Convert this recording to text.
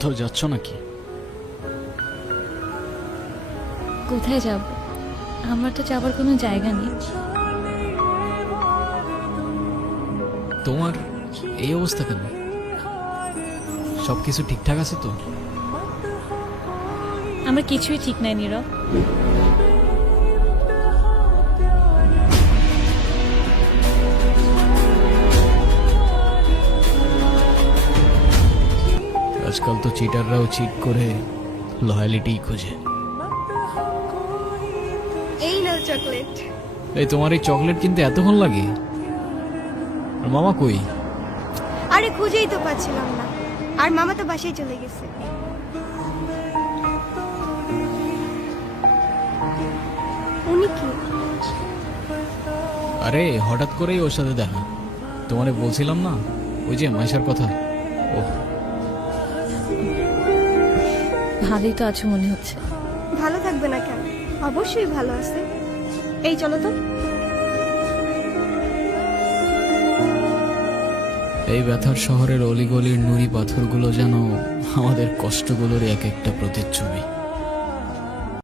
কোথাও যাচ্ছ নাকি? কোথায় যাব? আমার তো যাবার কোনো জায়গা নেই। তোমার এই অবস্থা কেন? সবকিছু ঠিকঠাক আছে তো? আমার কিছুই ঠিক নাই নীরব। আজকাল তো চিটাররাও চিট করে লয়ালিটি খোঁজে। এই নাও চকলেট। এই তোমার এই চকলেট কিনতে এতক্ষণ লাগে? আর মামা কই? আরে খুঁজেই তো পাচ্ছিলাম না, আর মামা তো বাসায় চলে গেছে। উনি কি? আরে হঠাৎ করেই ওর সাথে দেখা। তোমারে বলছিলাম না ওই যে মাইশার কথা। ও ভালোই তো আছো মনে হচ্ছে। ভালো থাকবে না কেন? অবশ্যই ভালো আছে। এই চলো তো। এই ব্যথার শহরের অলিগলির নুড়ি পাথরগুলো যেন আমাদের কষ্টগুলোর এক একটা প্রতিচ্ছবি।